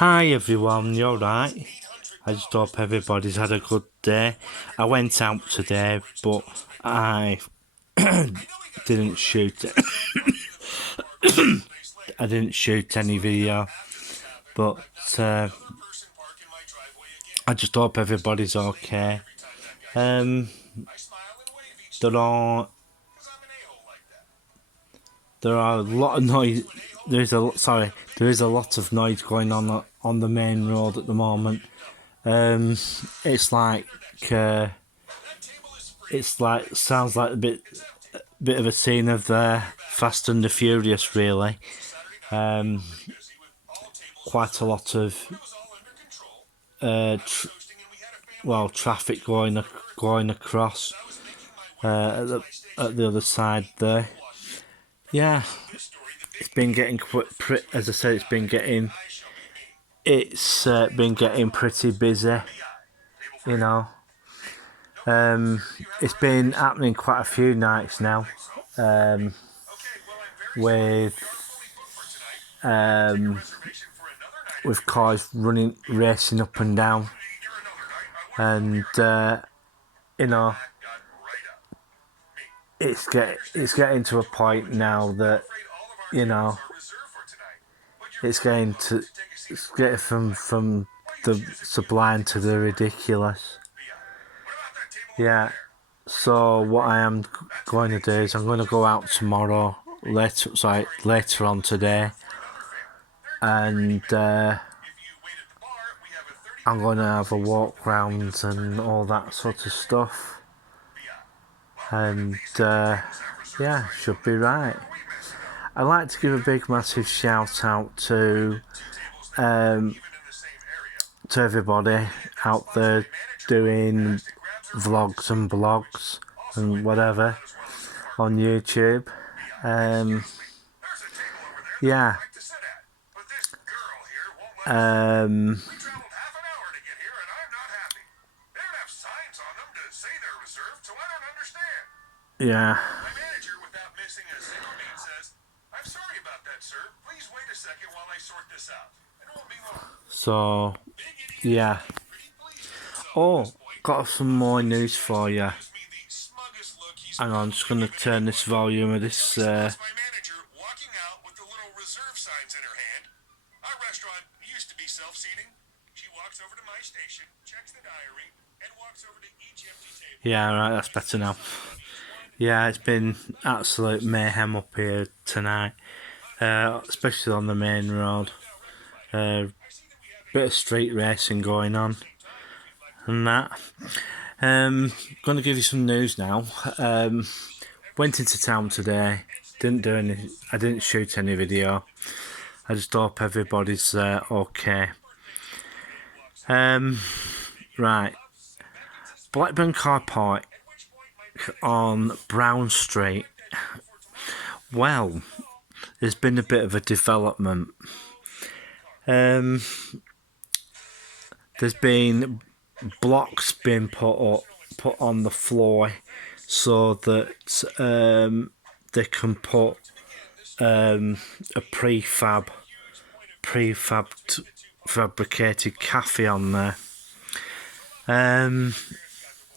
Hi everyone, you alright? I just hope everybody's had a good day. I went out today, but I didn't shoot. I didn't shoot any video, but I just hope everybody's okay. There are there are a lot of noise. There is a lot of noise going on the main road at the moment. It's like sounds like a bit of a scene of Fast and the Furious, really. Quite a lot of traffic going across at the other side there. Yeah, it's been getting as I said, been getting pretty busy. You know, it's been happening quite a few nights now. With with cars racing up and down, and you know, it's getting to a point now that you know it's getting from the sublime to the ridiculous. Yeah. So what I am going to do is I'm going to go out tomorrow later on today, and I'm going to have a walk round and all that sort of stuff, and yeah, should be right. I'd like to give a big massive shout out to everybody out there doing vlogs and blogs and whatever on YouTube. Yeah. Yeah. So, yeah. Oh, got some more news for you. Hang on, I'm just going to turn this volume of this. Yeah, right, that's better now. Yeah, it's been absolute mayhem up here tonight, especially on the main road. Bit of street racing going on and that. Going to give you some news now. Went into town today. I didn't shoot any video. I just hope everybody's okay. Right. Blackburn Car Park on Brown Street. Well, there's been a bit of a development. There's been blocks being put on the floor so that they can put a fabricated cafe on there.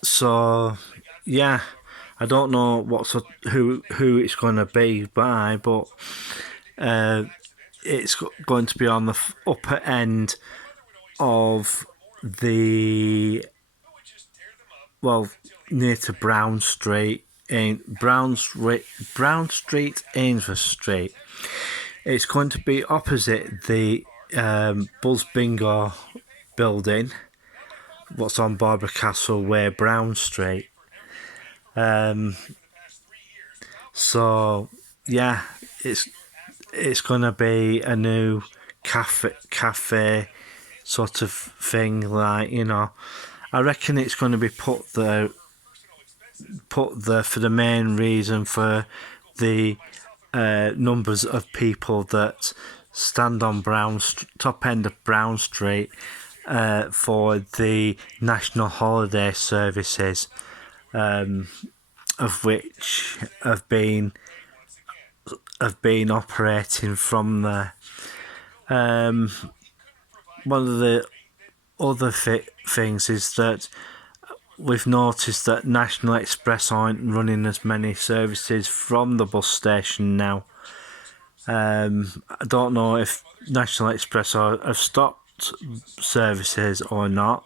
So yeah, I don't know who it's going to be by, but it's going to be on the upper end of the near to Brown Street, Brown Street, Ainsworth Street. It's going to be opposite the Buzz Bingo building, what's on Barbara Castle Way, Brown Street. So yeah, it's gonna be a new cafe sort of thing, like, you know. I reckon it's going to be put there for the main reason for the numbers of people that stand on top end of Brown Street for the national holiday services, of which have been operating from there. one of the other things is that we've noticed that National Express aren't running as many services from the bus station now. I don't know if National Express have stopped services or not,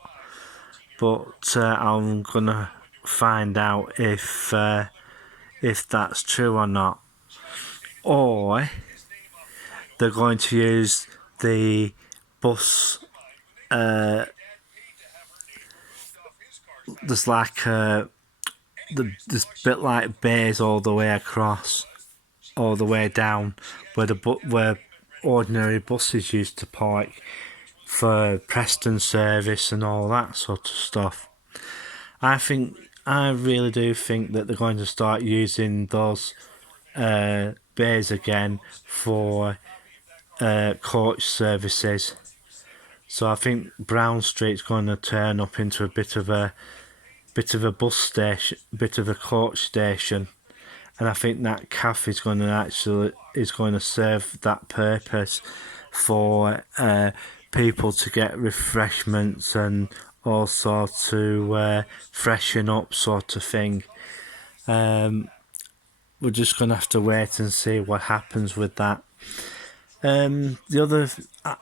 but I'm gonna find out if that's true or not, or they're going to use the bus. There's like this bit like bays all the way across, all the way down, where ordinary buses used to park for Preston service and all that sort of stuff. I really do think that they're going to start using those bays again for coach services. So I think Brown Street's going to turn up into a bit of a bus station, bit of a coach station, and I think that cafe is going to serve that purpose for people to get refreshments and also to freshen up, sort of thing. We're just going to have to wait and see what happens with that. The other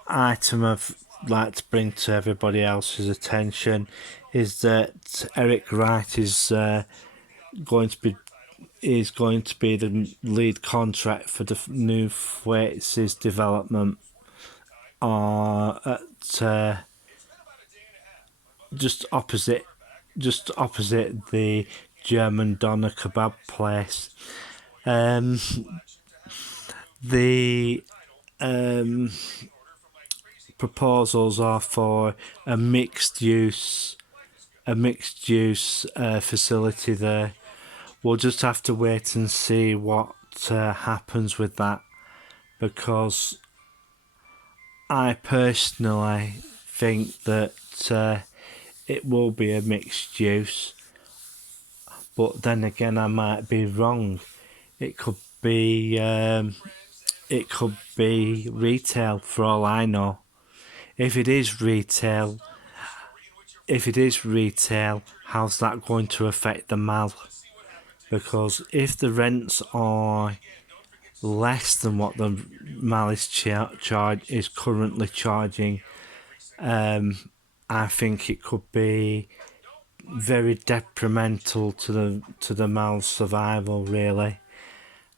item I'd like to bring to everybody else's attention is that Eric Wright is going to be the lead contract for the new Thwaites' development at just opposite the German Doner kebab place. The proposals are for a mixed use facility there. We'll just have to wait and see what happens with that, because I personally think that it will be a mixed use, but then again I might be wrong. It could be retail for all I know. If it is retail, how's that going to affect the MAL? Because if the rents are less than what the MAL is currently charging, I think it could be very detrimental to the MAL's survival, really,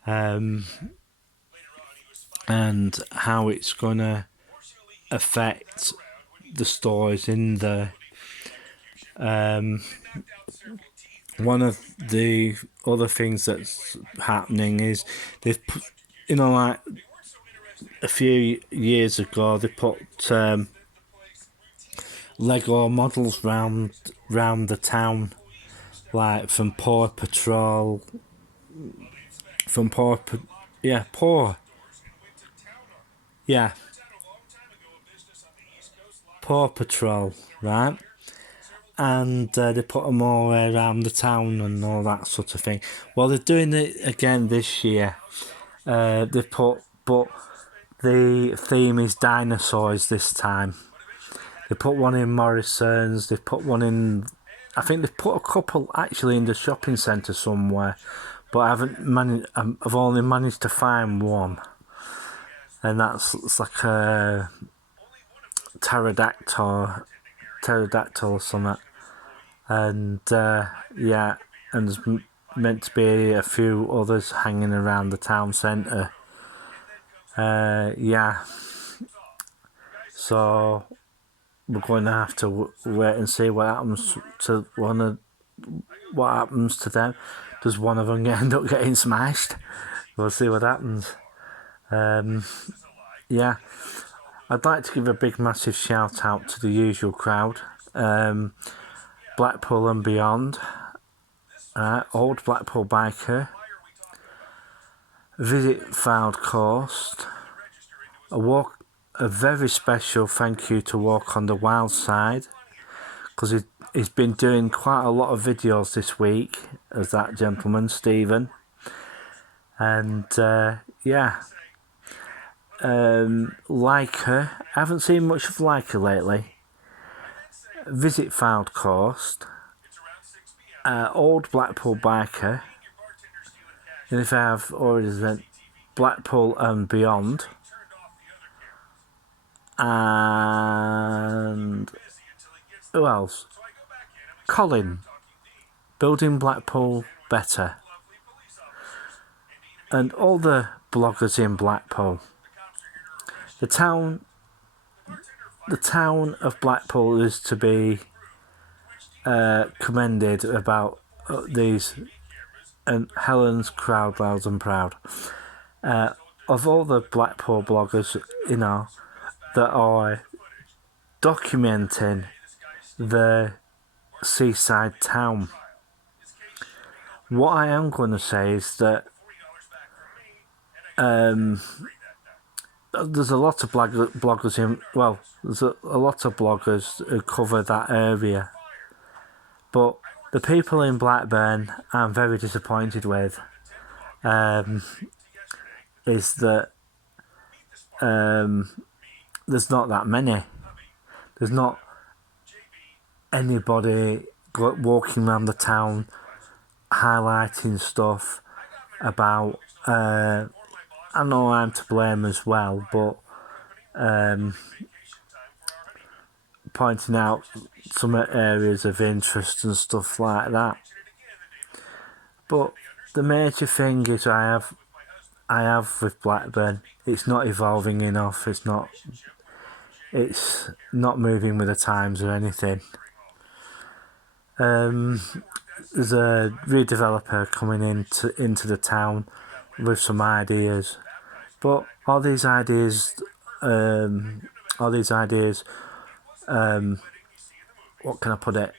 and how it's gonna affect the stores in there. One of the other things that's happening is they've put, like a few years ago, they put Lego models round the town, like from Paw Patrol, Paw Patrol, right? And they put them all around the town and all that sort of thing. Well, they're doing it again this year. But the theme is dinosaurs this time. They put one in Morrison's. They put one in. I think they put a couple actually in the shopping centre somewhere, but I haven't managed. I've only managed to find one, and it's like a pterodactyl or something. And and there's meant to be a few others hanging around the town centre. So we're going to have to wait and see what happens to them. Does one of them end up getting smashed? We'll see what happens. I'd like to give a big massive shout out to the usual crowd. Blackpool and beyond, Old Blackpool Biker, Visit Fylde Coast, a very special thank you to Walk on the Wild Side, because he's been doing quite a lot of videos this week as that gentleman, Stephen, and Leica. I haven't seen much of Leica lately. Visit Fylde Coast. Old Blackpool Biker. And if I have already said Blackpool and Beyond. And who else? Colin. Building Blackpool Better. And all the bloggers in Blackpool. The town of Blackpool is to be commended about these, and Helen's crowd loud and proud. Of all the Blackpool bloggers, that are documenting the seaside town. What I am going to say is that there's a lot of bloggers in. Well, there's a lot of bloggers who cover that area, but the people in Blackburn I'm very disappointed with. Is that there's not that many. There's not anybody walking around the town highlighting stuff about. I know I'm to blame as well, but pointing out some areas of interest and stuff like that. But the major thing is I have with Blackburn, it's not evolving enough. It's not moving with the times or anything. There's a redeveloper coming into the town with some ideas, but all these ideas, what can I put it?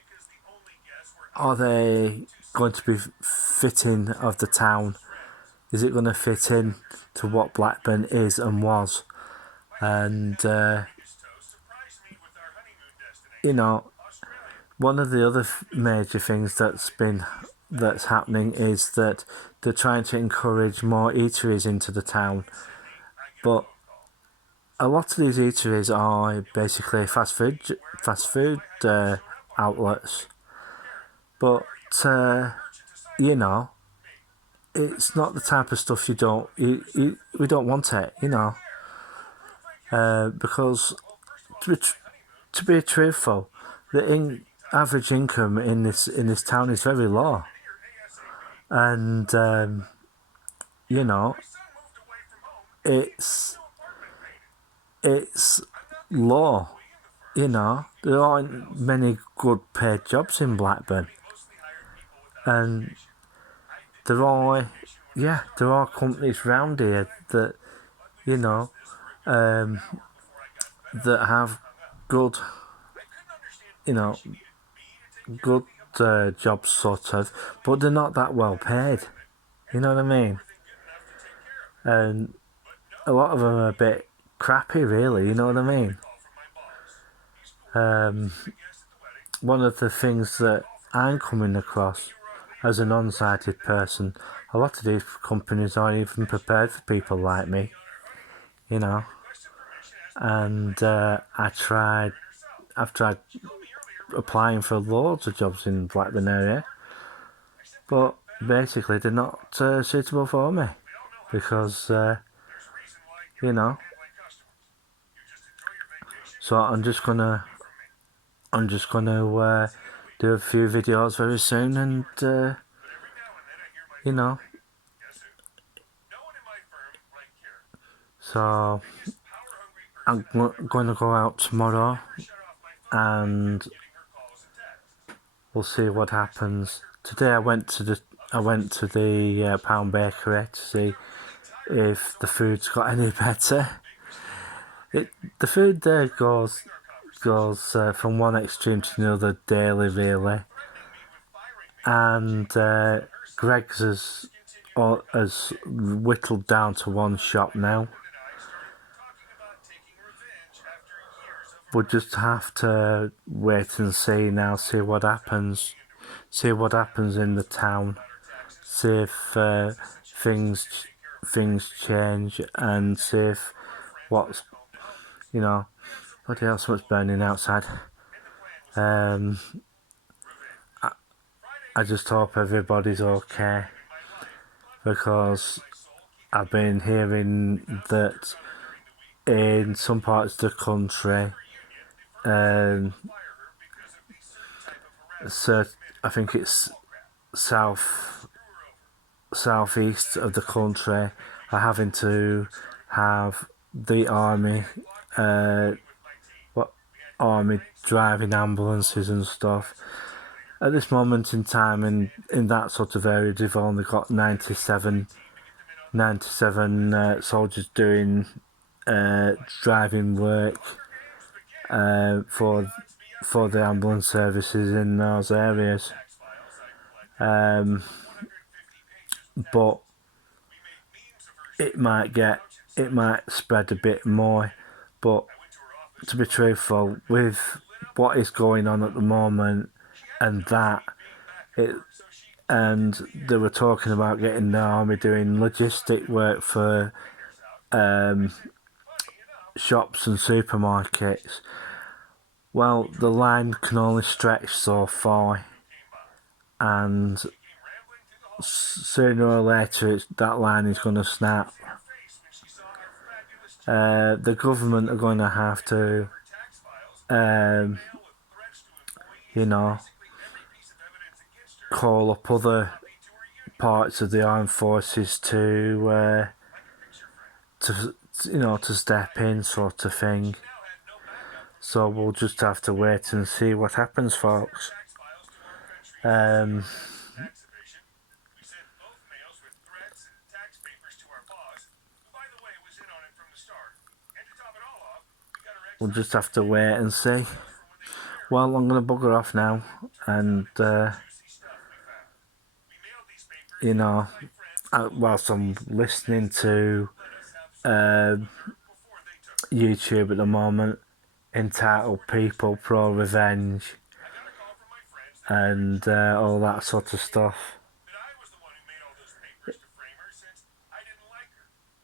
Are they going to be fitting of the town? Is it going to fit in to what Blackburn is and was? And one of the other major things that's happening is that they're trying to encourage more eateries into the town, but a lot of these eateries are basically fast food outlets. But it's not the type of stuff we don't want it, because to be truthful, the average income in this town is very low, and it's low. There aren't many good paid jobs in Blackburn, and there are companies round here that that have good jobs sort of, but they're not that well paid. You know what I mean? And a lot of them are a bit crappy, really. You know what I mean? One of the things that I'm coming across as an on-sighted person, a lot of these companies aren't even prepared for people like me, and I've tried applying for loads of jobs in Blackburn area, but basically they're not suitable for me because so I'm just gonna do a few videos very soon, and so I'm going to go out tomorrow, and we'll see what happens. Today I went to the Pound Bakery to see if the food's got any better. The food there goes from one extreme to another daily, really. And Greg's has whittled down to one shop now. We'll just have to wait and see now, see what happens in the town, see if things change, and see if what's, you know, bloody hell, so much burning outside. I just hope everybody's okay, because I've been hearing that in some parts of the country, so I think it's southeast of the country, are having to have the army, army driving ambulances and stuff. At this moment in time, in that sort of area, they've only got 97 soldiers doing driving work for the ambulance services in those areas. But it might spread a bit more. But to be truthful, with what is going on at the moment, and they were talking about getting the army doing logistic work for shops and supermarkets. Well, the line can only stretch so far, and sooner or later that line is going to snap. The government are going to have to, call up other parts of the armed forces to step in, sort of thing. So we'll just have to wait and see what happens, folks. We'll just have to wait and see. Well, I'm going to bugger off now, and whilst I'm listening to YouTube at the moment, entitled People Pro Revenge and all that sort of stuff.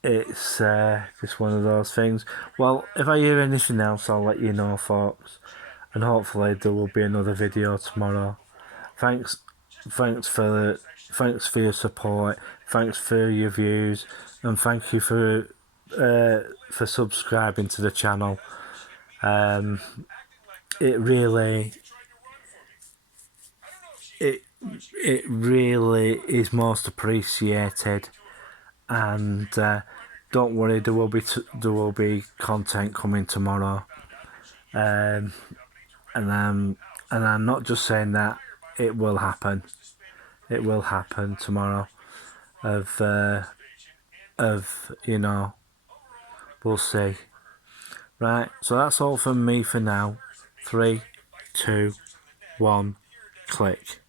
It's just one of those things. Well, if I hear anything else, I'll let you know, folks, and hopefully there will be another video tomorrow. Thanks for your support, thanks for your views, and thank you for subscribing to the channel. It really is most appreciated, and don't worry, there will be content coming tomorrow, and I'm not just saying that, it will happen. It will happen tomorrow. We'll see. Right, so that's all from me for now. 3, 2, 1, click.